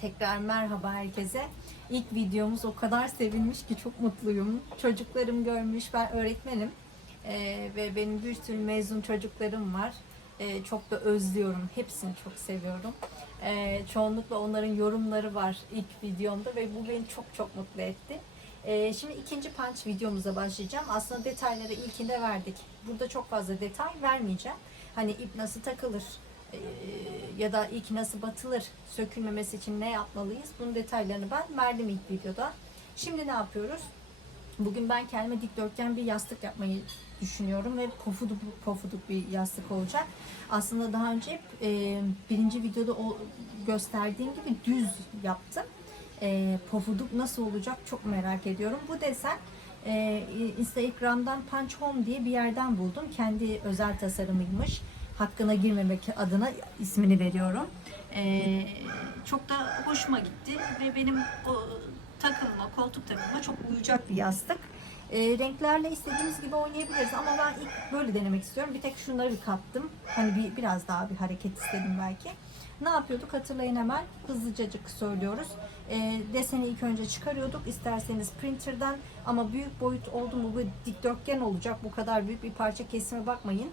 Tekrar merhaba herkese. İlk videomuz o kadar sevilmiş ki çok mutluyum. Çocuklarım görmüş, ben öğretmenim. Ee, ve benim bir sürü mezun çocuklarım var. Ee, çok da özlüyorum. Hepsini çok seviyorum. Ee, çoğunlukla onların yorumları var ilk videomda ve bu beni çok çok mutlu etti. Ee, şimdi ikinci punch videomuza başlayacağım. Aslında detayları ilkinde verdik. Burada çok fazla detay vermeyeceğim. Hani ip nasıl takılır, ya da ilk nasıl batılır, sökülmemesi için ne yapmalıyız? Bunun detaylarını ben verdim ilk videoda. Şimdi ne yapıyoruz? Bugün ben kendime dikdörtgen bir yastık yapmayı düşünüyorum ve pofuduk pofuduk bir yastık olacak. Aslında daha önce e, birinci videoda o gösterdiğim gibi düz yaptım. E, pofuduk nasıl olacak çok merak ediyorum. Bu desen e, Instagram'dan Punch Home diye bir yerden buldum. Kendi özel tasarımıymış. Hakkına girmemek adına ismini veriyorum. E, çok da hoşuma gitti ve benim o takımıma, koltuk takımıma çok uyacak bir yastık. E, renklerle istediğiniz gibi oynayabiliriz ama ben ilk böyle denemek istiyorum. Bir tek şunları bir kattım. Hani bir, biraz daha bir hareket istedim belki. Ne yapıyorduk hatırlayın hemen hızlıcacık söylüyoruz. E, deseni ilk önce çıkarıyorduk. İsterseniz printer'dan ama büyük boyut oldu mu bu dikdörtgen olacak. Bu kadar büyük bir parça kesime bakmayın.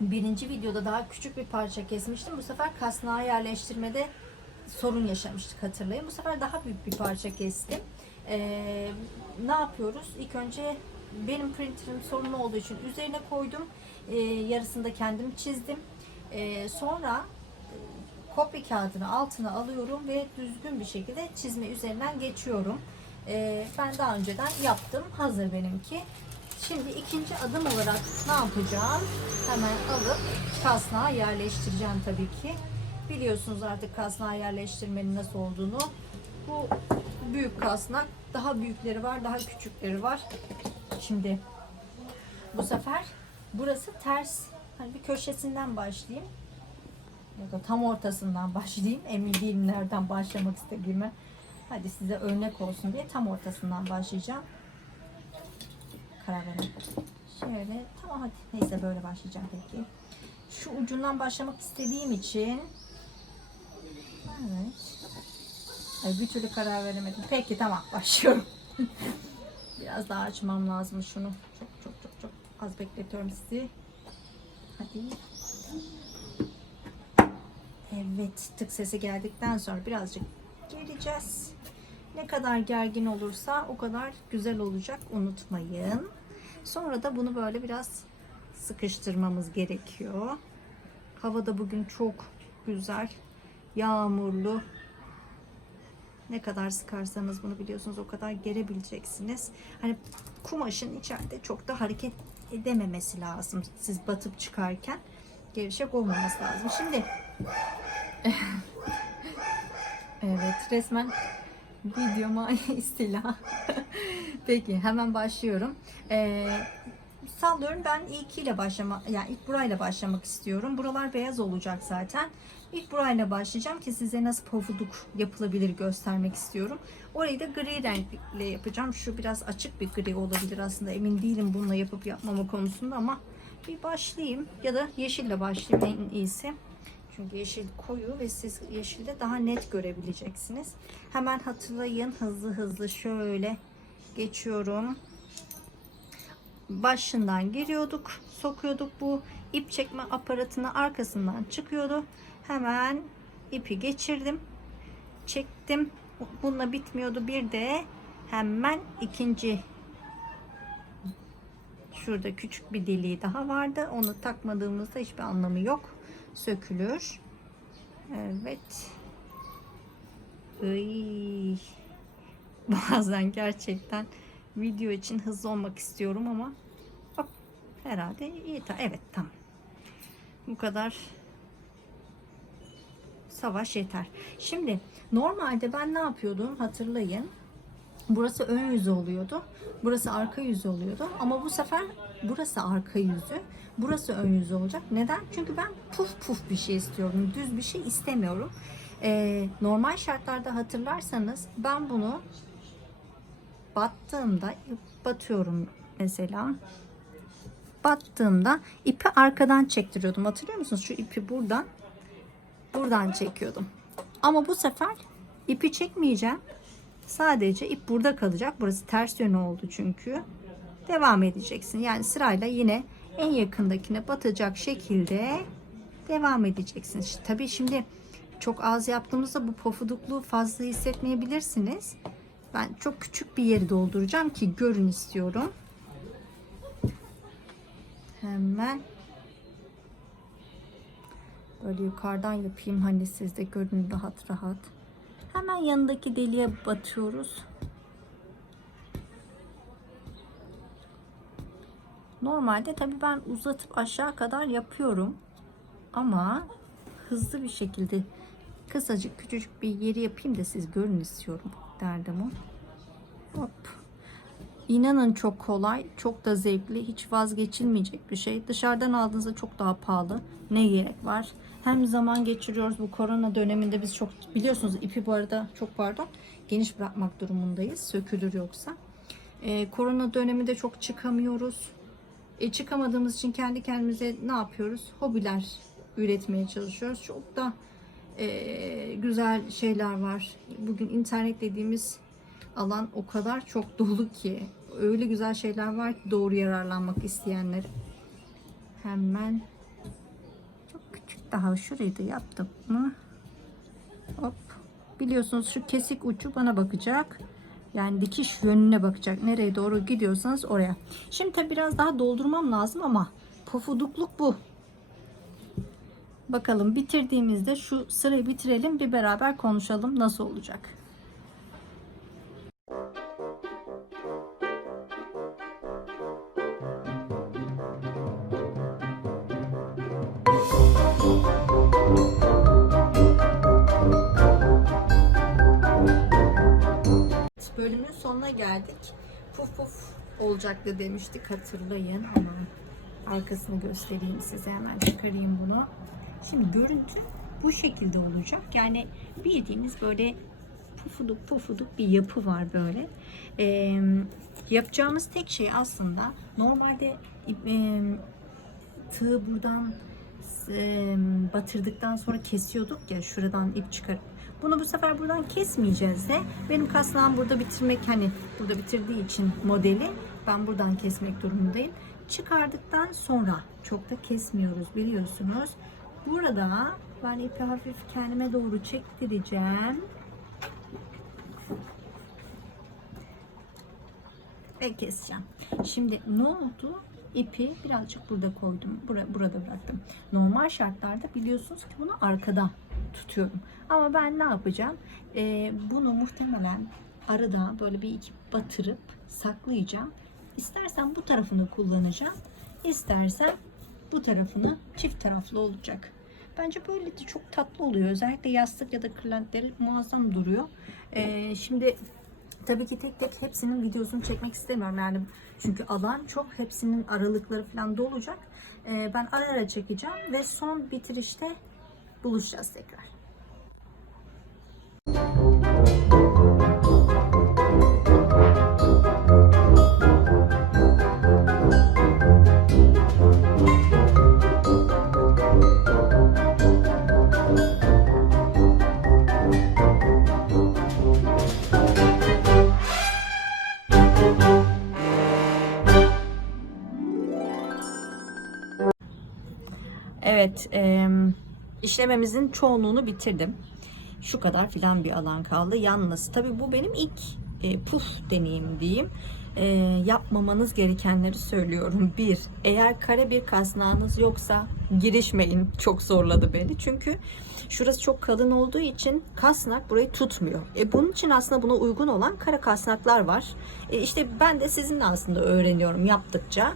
Birinci videoda daha küçük bir parça kesmiştim. Bu sefer kasnağı yerleştirmede sorun yaşamıştık hatırlayın. Bu sefer daha büyük bir parça kestim. Ee, ne yapıyoruz? İlk önce benim printerim sorunlu olduğu için üzerine koydum. Ee, yarısını kendim çizdim. Ee, sonra e, kopya kağıdını altına alıyorum ve düzgün bir şekilde çizme üzerinden geçiyorum. Ee, ben daha önceden yaptım. Hazır benimki. Şimdi ikinci adım olarak ne yapacağım? Hemen alıp kasnağa yerleştireceğim tabii ki. Biliyorsunuz artık kasnağa yerleştirmenin nasıl olduğunu. Bu büyük kasnak. Daha büyükleri var, daha küçükleri var. Şimdi bu sefer burası ters. Hani bir köşesinden başlayayım. Ya da tam ortasından başlayayım. Emin değilim nereden başlamak istediğimi. Hadi size örnek olsun diye tam ortasından başlayacağım. Karar verin. Şöyle tamam hadi neyse böyle başlayacağım peki. Şu ucundan başlamak istediğim için Evet. Ay, bir türlü karar veremedim. Peki tamam başlıyorum. Biraz daha açmam lazım şunu. Çok çok çok çok az bekletiyorum sizi. Hadi. Evet tık sesi geldikten sonra birazcık geleceğiz. Ne kadar gergin olursa o kadar güzel olacak unutmayın. Sonra da bunu böyle biraz sıkıştırmamız gerekiyor. Hava da bugün çok güzel. Yağmurlu. Ne kadar sıkarsanız bunu biliyorsunuz o kadar gerebileceksiniz. Hani kumaşın içeride çok da hareket edememesi lazım. Siz batıp çıkarken gevşek olmaması lazım. Şimdi evet resmen videoma istila. Peki hemen başlıyorum. Ee, sallıyorum ben ilk ile başlamak yani ilk burayla başlamak istiyorum. Buralar beyaz olacak zaten. İlk burayla başlayacağım ki size nasıl pofuduk yapılabilir göstermek istiyorum. Orayı da gri renkle yapacağım. Şu biraz açık bir gri olabilir aslında. Emin değilim bununla yapıp yapmama konusunda ama bir başlayayım. Ya da yeşille başlayayım en iyisi. Çünkü yeşil koyu ve siz yeşilde daha net görebileceksiniz. Hemen hatırlayın hızlı hızlı şöyle geçiyorum. Başından giriyorduk, sokuyorduk bu ip çekme aparatını arkasından çıkıyordu. Hemen ipi geçirdim, çektim. Bununla bitmiyordu. Bir de hemen ikinci şurada küçük bir deliği daha vardı. Onu takmadığımızda hiçbir anlamı yok. Sökülür. Evet. Iy. Bazen gerçekten video için hızlı olmak istiyorum ama hop, herhalde iyi. ta- Evet tamam. Bu kadar savaş yeter. Şimdi normalde ben ne yapıyordum hatırlayın. Burası ön yüzü oluyordu. Burası arka yüzü oluyordu. Ama bu sefer burası arka yüzü. Burası ön yüzü olacak. Neden? Çünkü ben puf puf bir şey istiyorum. Düz bir şey istemiyorum. Ee, normal şartlarda hatırlarsanız ben bunu battığımda batıyorum mesela battığımda ipi arkadan çektiriyordum hatırlıyor musunuz şu ipi buradan buradan çekiyordum ama bu sefer İpi çekmeyeceğim. Sadece ip burada kalacak. Burası ters yönü oldu çünkü. Devam edeceksin. Yani sırayla yine en yakındakine batacak şekilde devam edeceksin. İşte tabii şimdi çok az yaptığımızda bu pofudukluğu fazla hissetmeyebilirsiniz. Ben çok küçük bir yeri dolduracağım ki görün istiyorum. Hemen böyle yukarıdan yapayım hani siz de görün rahat rahat. Hemen yanındaki deliğe batıyoruz. Normalde tabii ben uzatıp aşağı kadar yapıyorum. Ama hızlı bir şekilde kısacık küçücük bir yeri yapayım da siz görün istiyorum derdim o. Hop. İnanın çok kolay, çok da zevkli, hiç vazgeçilmeyecek bir şey. Dışarıdan aldığınızda çok daha pahalı. Ne gerek var? Hem zaman geçiriyoruz bu korona döneminde biz çok biliyorsunuz ipi bu arada çok pardon geniş bırakmak durumundayız. Sökülür yoksa. Ee, korona döneminde çok çıkamıyoruz. E, çıkamadığımız için kendi kendimize ne yapıyoruz? Hobiler üretmeye çalışıyoruz. Çok da e, güzel şeyler var. Bugün internet dediğimiz alan o kadar çok dolu ki öyle güzel şeyler var ki doğru yararlanmak isteyenler. Hemen çok küçük daha şurayı da yaptım mı? Hop. Biliyorsunuz şu kesik ucu bana bakacak. Yani dikiş yönüne bakacak. Nereye doğru gidiyorsanız oraya. Şimdi tabi biraz daha doldurmam lazım ama pofudukluk bu. Bakalım bitirdiğimizde şu sırayı bitirelim bir beraber konuşalım nasıl olacak. Bölümün sonuna geldik. Puf puf olacaktı demiştik hatırlayın. Hemen arkasını göstereyim size. Hemen çıkarayım bunu. Şimdi görüntü bu şekilde olacak. Yani bildiğiniz böyle pufuduk pufuduk bir yapı var böyle. Ee, yapacağımız tek şey aslında normalde e, tığı buradan e, batırdıktan sonra kesiyorduk ya şuradan ip çıkarıp bunu bu sefer buradan kesmeyeceğiz de benim kasnağım burada bitirmek hani burada bitirdiği için modeli ben buradan kesmek durumundayım. Çıkardıktan sonra çok da kesmiyoruz biliyorsunuz. Burada ben ipi hafif kendime doğru çektireceğim. Ve keseceğim. Şimdi ne oldu? İpi birazcık burada koydum. Bura, burada bıraktım. Normal şartlarda biliyorsunuz ki bunu arkada tutuyorum. Ama ben ne yapacağım? Ee, bunu muhtemelen arada böyle bir iki batırıp saklayacağım. İstersen bu tarafını kullanacağım. İstersen bu tarafını çift taraflı olacak. Bence böyle de çok tatlı oluyor. Özellikle yastık ya da kırlentleri muazzam duruyor. Ee, şimdi tabii ki tek tek hepsinin videosunu çekmek istemiyorum. Yani çünkü alan çok hepsinin aralıkları falan dolacak. Ee, ben ara ara çekeceğim ve son bitirişte buluşacağız tekrar. Evet, e, işlememizin çoğunluğunu bitirdim. Şu kadar filan bir alan kaldı. Yalnız tabii bu benim ilk e, puf deneyim diyeyim. E, yapmamanız gerekenleri söylüyorum. Bir, eğer kare bir kasnağınız yoksa girişmeyin. Çok zorladı beni. Çünkü şurası çok kalın olduğu için kasnak burayı tutmuyor. E, bunun için aslında buna uygun olan kare kasnaklar var. E, işte ben de sizinle aslında öğreniyorum yaptıkça.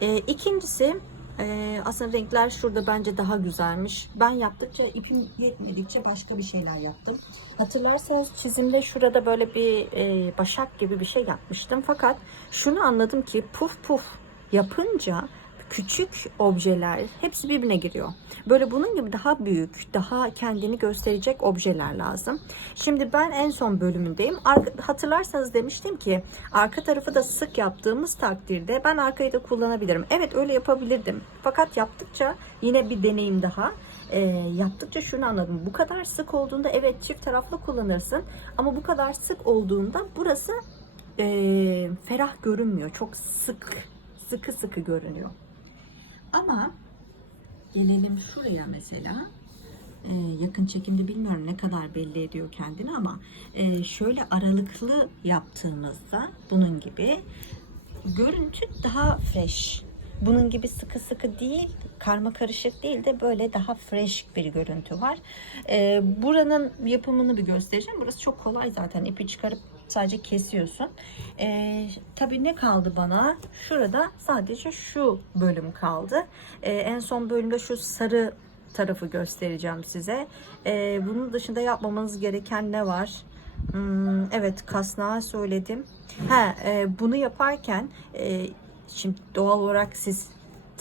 E, ikincisi ee, aslında renkler şurada bence daha güzelmiş. Ben yaptıkça ipim yetmedikçe başka bir şeyler yaptım. Hatırlarsanız çizimde şurada böyle bir e, başak gibi bir şey yapmıştım. Fakat şunu anladım ki puf puf yapınca küçük objeler hepsi birbirine giriyor. Böyle bunun gibi daha büyük, daha kendini gösterecek objeler lazım. Şimdi ben en son bölümündeyim. Arka, hatırlarsanız demiştim ki arka tarafı da sık yaptığımız takdirde ben arkayı da kullanabilirim. Evet öyle yapabilirdim. Fakat yaptıkça yine bir deneyim daha. e, yaptıkça şunu anladım. Bu kadar sık olduğunda evet çift taraflı kullanırsın ama bu kadar sık olduğunda burası e, ferah görünmüyor. Çok sık, sıkı sıkı görünüyor. Ama gelelim şuraya mesela. Ee, yakın çekimde bilmiyorum ne kadar belli ediyor kendini ama e, şöyle aralıklı yaptığımızda bunun gibi görüntü daha fresh. Bunun gibi sıkı sıkı değil, karma karışık değil de böyle daha fresh bir görüntü var. Ee, buranın yapımını bir göstereceğim. Burası çok kolay zaten. İpi çıkarıp sadece kesiyorsun. Ee, tabii ne kaldı bana? Şurada sadece şu bölüm kaldı. Ee, en son bölümde şu sarı tarafı göstereceğim size. Ee, bunun dışında yapmamanız gereken ne var? Hmm, evet kasnağı söyledim. Ha, e, bunu yaparken e, şimdi doğal olarak siz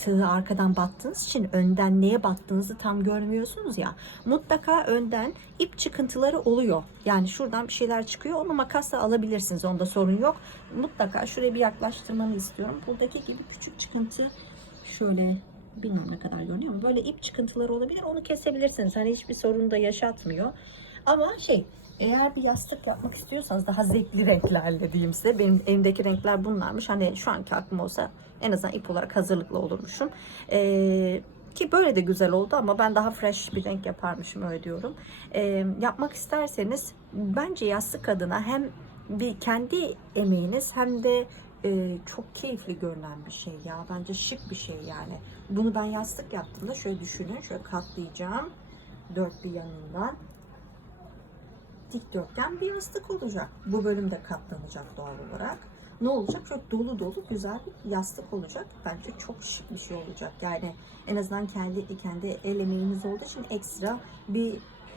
tığı arkadan battığınız için önden neye battığınızı tam görmüyorsunuz ya. Mutlaka önden ip çıkıntıları oluyor. Yani şuradan bir şeyler çıkıyor. Onu makasla alabilirsiniz. Onda sorun yok. Mutlaka şuraya bir yaklaştırmanı istiyorum. Buradaki gibi küçük çıkıntı şöyle bilmem ne kadar görünüyor ama böyle ip çıkıntıları olabilir. Onu kesebilirsiniz. Hani hiçbir sorun da yaşatmıyor. Ama şey eğer bir yastık yapmak istiyorsanız daha zevkli renklerle diyeyim size. Benim elimdeki renkler bunlarmış. Hani şu anki aklım olsa en azından ip olarak hazırlıklı olurmuşum. Ee, ki böyle de güzel oldu ama ben daha fresh bir renk yaparmışım öyle diyorum. Ee, yapmak isterseniz bence yastık adına hem bir kendi emeğiniz hem de e, çok keyifli görünen bir şey ya. Bence şık bir şey yani. Bunu ben yastık yaptığımda şöyle düşünün. Şöyle katlayacağım. Dört bir yanından dikdörtgen bir yastık olacak. Bu bölüm de katlanacak doğal olarak. Ne olacak? Çok dolu dolu güzel bir yastık olacak. Bence çok şık bir şey olacak. Yani en azından kendi kendi el emeğiniz olduğu için ekstra bir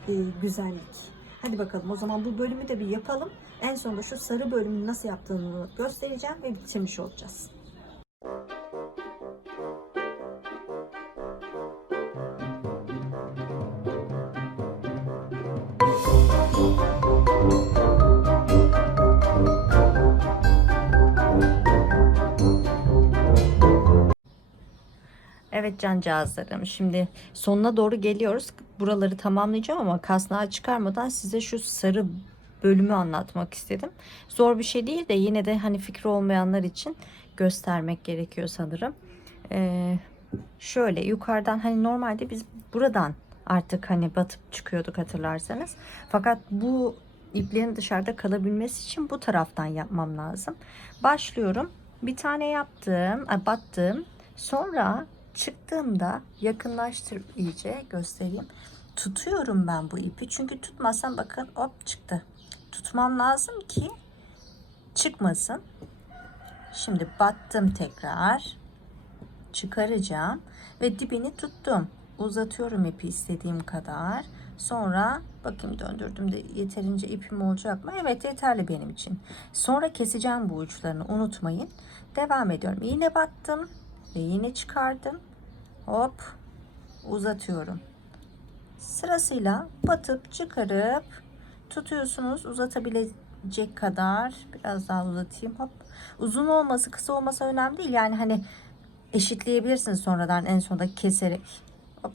e, güzellik. Hadi bakalım o zaman bu bölümü de bir yapalım. En sonunda şu sarı bölümü nasıl yaptığını göstereceğim ve bitirmiş olacağız. Evet cancağızlarım şimdi sonuna doğru geliyoruz. Buraları tamamlayacağım ama kasnağı çıkarmadan size şu sarı bölümü anlatmak istedim. Zor bir şey değil de yine de hani fikri olmayanlar için göstermek gerekiyor sanırım. Ee, şöyle yukarıdan hani normalde biz buradan artık hani batıp çıkıyorduk hatırlarsanız. Fakat bu iplerin dışarıda kalabilmesi için bu taraftan yapmam lazım. Başlıyorum. Bir tane yaptım, battım. Sonra çıktığımda yakınlaştır iyice göstereyim. Tutuyorum ben bu ipi. Çünkü tutmazsam bakın hop çıktı. Tutmam lazım ki çıkmasın. Şimdi battım tekrar. Çıkaracağım ve dibini tuttum. Uzatıyorum ipi istediğim kadar. Sonra bakayım döndürdüm de yeterince ipim olacak mı? Evet yeterli benim için. Sonra keseceğim bu uçlarını unutmayın. Devam ediyorum. Yine battım ve yine çıkardım. Hop uzatıyorum. Sırasıyla batıp çıkarıp tutuyorsunuz uzatabilecek kadar. Biraz daha uzatayım. Hop. Uzun olması kısa olması önemli değil. Yani hani eşitleyebilirsiniz sonradan en sonunda keserek. Hop.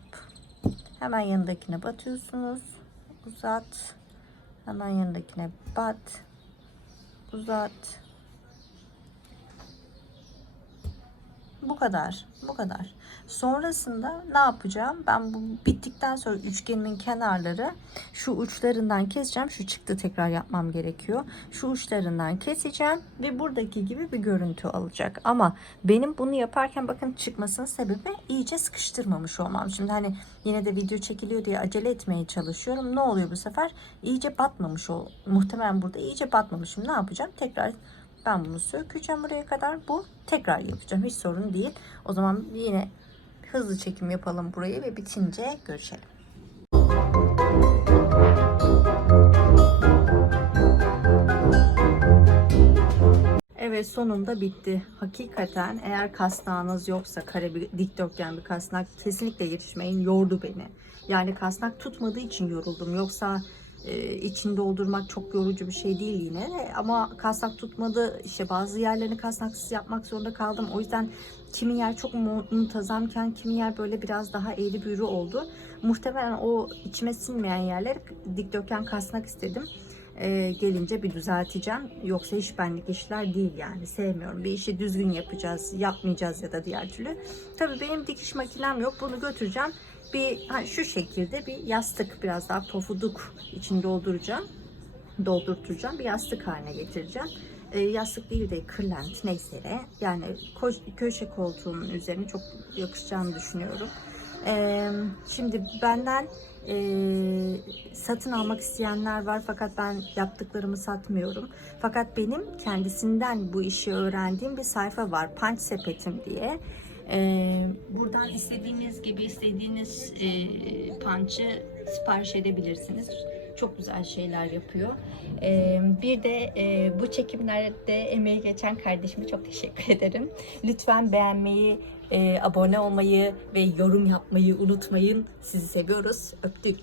Hemen yanındakine batıyorsunuz. Uzat. Hemen yanındakine bat. Uzat. Bu kadar. Bu kadar. Sonrasında ne yapacağım? Ben bu bittikten sonra üçgenimin kenarları şu uçlarından keseceğim. Şu çıktı tekrar yapmam gerekiyor. Şu uçlarından keseceğim ve buradaki gibi bir görüntü alacak. Ama benim bunu yaparken bakın çıkmasının sebebi iyice sıkıştırmamış olmam. Şimdi hani yine de video çekiliyor diye acele etmeye çalışıyorum. Ne oluyor bu sefer? İyice batmamış o. Muhtemelen burada iyice batmamışım. Ne yapacağım? Tekrar ben bunu sökeceğim buraya kadar. Bu tekrar yapacağım. Hiç sorun değil. O zaman yine hızlı çekim yapalım burayı ve bitince görüşelim. Evet sonunda bitti. Hakikaten eğer kasnağınız yoksa kare bir dikdörtgen bir kasnak kesinlikle yetişmeyin. Yordu beni. Yani kasnak tutmadığı için yoruldum. Yoksa e, için doldurmak çok yorucu bir şey değil yine de. ama kasnak tutmadı işte bazı yerlerini kasnaksız yapmak zorunda kaldım o yüzden kimi yer çok mu- muntazamken kimi yer böyle biraz daha eğri büğrü oldu Muhtemelen o içime sinmeyen yerleri dikdörtgen kasnak istedim. Ee, gelince bir düzelteceğim. Yoksa hiç benlik işler değil yani. Sevmiyorum. Bir işi düzgün yapacağız, yapmayacağız ya da diğer türlü. Tabii benim dikiş makinem yok. Bunu götüreceğim. Bir ha, şu şekilde bir yastık biraz daha pofuduk için dolduracağım. Doldurtacağım. Bir yastık haline getireceğim. Ee, yastık değil de kırlent neyse ne. Yani köşe koltuğumun üzerine çok yakışacağını düşünüyorum. Ee, şimdi benden e, satın almak isteyenler var fakat ben yaptıklarımı satmıyorum. Fakat benim kendisinden bu işi öğrendiğim bir sayfa var. Punch Sepetim diye. Buradan istediğiniz gibi istediğiniz e, punch'ı sipariş edebilirsiniz. Çok güzel şeyler yapıyor. Ee, bir de e, bu çekimlerde emeği geçen kardeşime çok teşekkür ederim. Lütfen beğenmeyi, e, abone olmayı ve yorum yapmayı unutmayın. Sizi seviyoruz. Öptük.